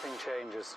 everything changes.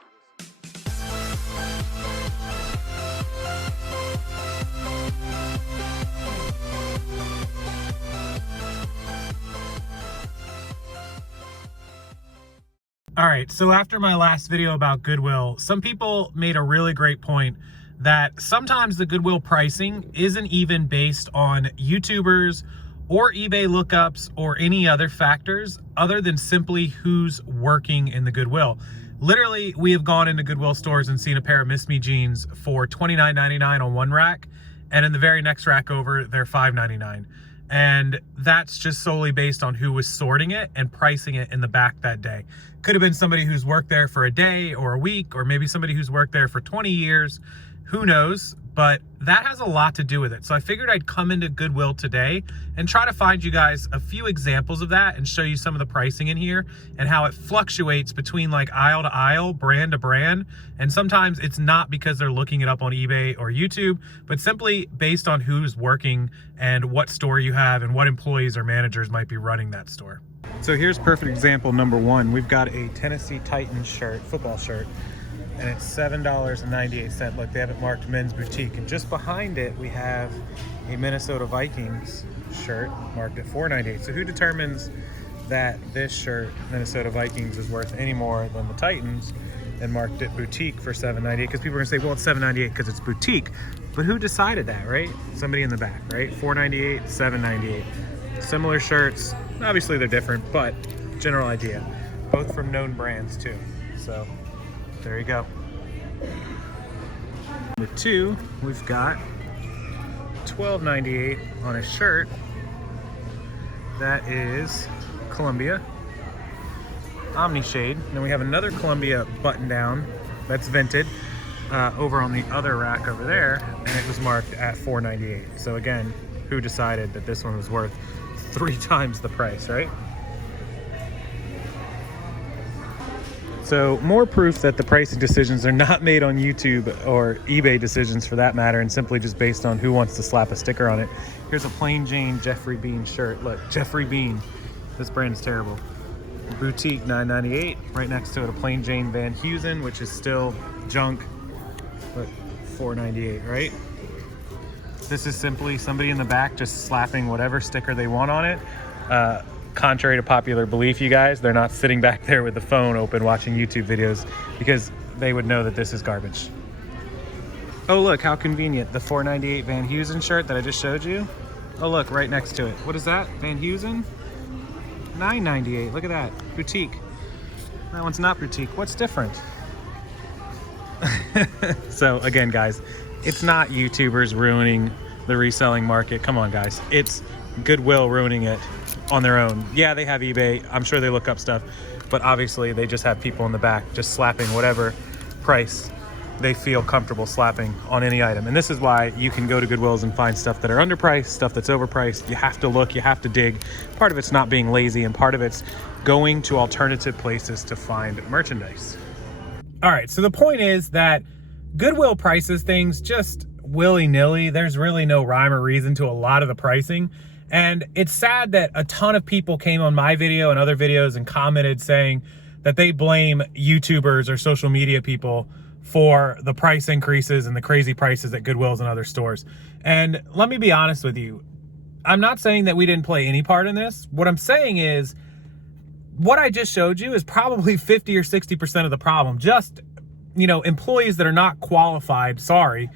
All right, so after my last video about Goodwill, some people made a really great point that sometimes the Goodwill pricing isn't even based on YouTubers or eBay lookups or any other factors other than simply who's working in the Goodwill. Literally, we have gone into Goodwill stores and seen a pair of Miss Me jeans for $29.99 on one rack, and in the very next rack over, they're $5.99. And that's just solely based on who was sorting it and pricing it in the back that day. Could have been somebody who's worked there for a day or a week, or maybe somebody who's worked there for 20 years. Who knows? But that has a lot to do with it. So I figured I'd come into Goodwill today and try to find you guys a few examples of that and show you some of the pricing in here and how it fluctuates between like aisle to aisle, brand to brand. And sometimes it's not because they're looking it up on eBay or YouTube, but simply based on who's working and what store you have and what employees or managers might be running that store. So here's perfect example number one. We've got a Tennessee Titans shirt, football shirt, and it's $7.98. Look, they have it marked men's boutique. And just behind it, we have a Minnesota Vikings shirt marked at $4.98. So who determines that this shirt, Minnesota Vikings, is worth any more than the Titans and marked it boutique for $7.98? Because people are gonna say, well, it's $7.98 because it's boutique. But who decided that, right? Somebody in the back, right? $4.98, $7.98. Similar shirts. Obviously they're different, but general idea. Both from known brands too. So there you go. Number two, we've got $12.98 on a shirt. That is Columbia Omni Shade. And then we have another Columbia button down that's vented over on the other rack over there, and it was marked at $4.98. So again, who decided that this one was worth 3 times the price, right? So more proof that the pricing decisions are not made on YouTube or eBay decisions for that matter, and simply just based on who wants to slap a sticker on it. Here's a plain Jane Jeffrey Bean shirt. Look, Jeffrey Bean. This brand is terrible. Boutique $9.98. Right next to it, a plain Jane Van Heusen, which is still junk. Look, $4.98, right? This is simply somebody in the back just slapping whatever sticker they want on it. Contrary to popular belief, you guys, they're not sitting back there with the phone open watching YouTube videos because they would know that this is garbage. Oh, look, how convenient. The $4.98 Van Heusen shirt that I just showed you. Oh, look, right next to it. What is that? Van Heusen? $9.98. Look at that. Boutique. That one's not boutique. What's different? So, again, guys, it's not YouTubers ruining the reselling market. Come on, guys. It's Goodwill ruining it on their own. Yeah, they have eBay. I'm sure they look up stuff, but obviously they just have people in the back just slapping whatever price they feel comfortable slapping on any item. And this is why you can go to Goodwills and find stuff that are underpriced, stuff that's overpriced. You have to look, you have to dig. Part of it's not being lazy, and part of it's going to alternative places to find merchandise. All right, so the point is that Goodwill prices things just willy-nilly. There's really no rhyme or reason to a lot of the pricing. And it's sad that a ton of people came on my video and other videos and commented saying that they blame YouTubers or social media people for the price increases and the crazy prices at Goodwills and other stores. And let me be honest with you. I'm not saying that we didn't play any part in this. What I'm saying is what I just showed you is probably 50 or 60% of the problem. Just, you know, employees that are not qualified, sorry,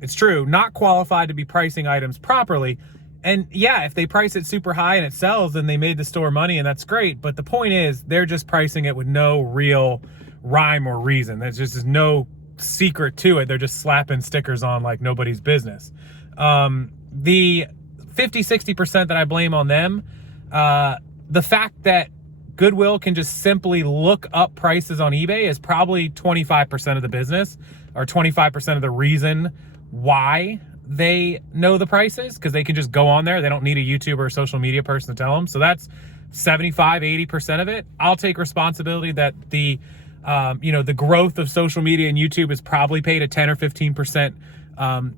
it's true, not qualified to be pricing items properly. And yeah, if they price it super high and it sells, then they made the store money, and that's great. But the point is, they're just pricing it with no real rhyme or reason. There's just no secret to it. They're just slapping stickers on like nobody's business. The 50, 60% that I blame on them, the fact that Goodwill can just simply look up prices on eBay is probably 25% of the business, or 25% of the reason why they know the prices, because they can just go on there. They don't need a YouTuber or social media person to tell them. So that's 75, 80% of it. I'll take responsibility that the, you know, the growth of social media and YouTube has probably paid a 10 or 15%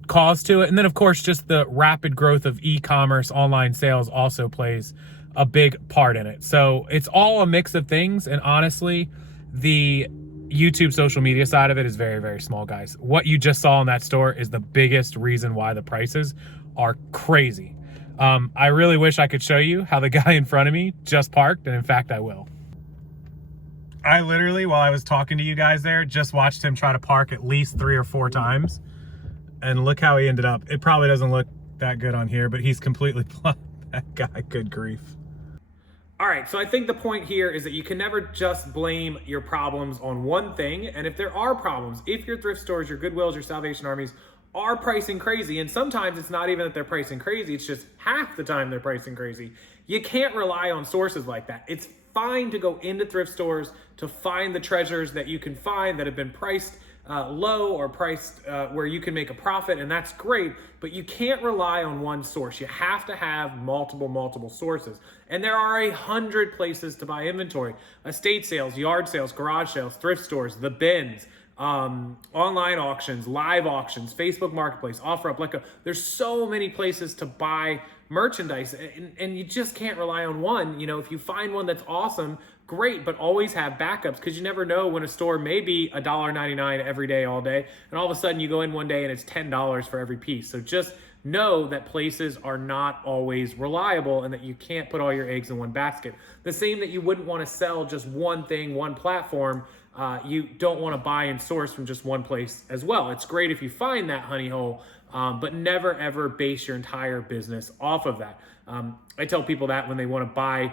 cause to it. And then of course, just the rapid growth of e-commerce, online sales also plays a big part in it. So it's all a mix of things. And honestly, the YouTube social media side of it is very, very small, guys. What you just saw in that store is the biggest reason why the prices are crazy. I really wish I could show you how the guy in front of me just parked, and in fact, I will. I literally, while I was talking to you guys there, just watched him try to park at least 3 or 4 times. And look how he ended up. It probably doesn't look that good on here, but he's completely plugged. That guy, good grief. All right, so I think the point here is that you can never just blame your problems on one thing. And if there are problems, if your thrift stores, your Goodwills, your Salvation Armies are pricing crazy, and sometimes it's not even that they're pricing crazy, it's just half the time they're pricing crazy, you can't rely on sources like that. It's fine to go into thrift stores to find the treasures that you can find that have been priced low or priced where you can make a profit, and that's great, but you can't rely on one source. You have to have multiple sources. And there are 100 places to buy inventory. Estate sales, yard sales, garage sales, thrift stores, the bins, online auctions, live auctions, Facebook Marketplace, OfferUp, Let Go. There's so many places to buy merchandise, and you just can't rely on one. You know, if you find one that's awesome, great, but always have backups, because you never know when a store may be $1.99 every day, all day, and all of a sudden you go in one day and it's $10 for every piece. So just know that places are not always reliable and that you can't put all your eggs in one basket. The same that you wouldn't want to sell just one thing, one platform. You don't want to buy and source from just one place as well. It's great if you find that honey hole, but never ever base your entire business off of that. I tell people that when they want to buy,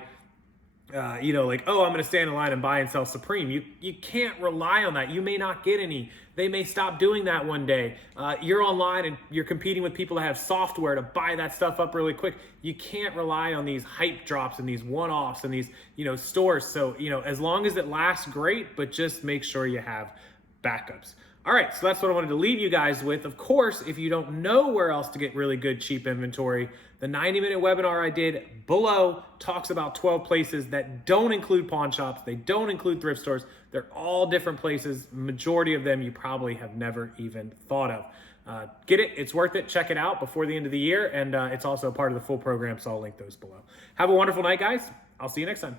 you know, like, oh, I'm going to stand in line and buy and sell Supreme. You can't rely on that. You may not get any. They may stop doing that one day. You're online and you're competing with people that have software to buy that stuff up really quick. You can't rely on these hype drops and these one-offs and these, you know, stores. So, you know, as long as it lasts, great, but just make sure you have backups. All right, so that's what I wanted to leave you guys with. Of course, if you don't know where else to get really good, cheap inventory, the 90-minute webinar I did below talks about 12 places that don't include pawn shops. They don't include thrift stores. They're all different places. Majority of them you probably have never even thought of. Get it. It's worth it. Check it out before the end of the year. And it's also a part of the full program, so I'll link those below. Have a wonderful night, guys. I'll see you next time.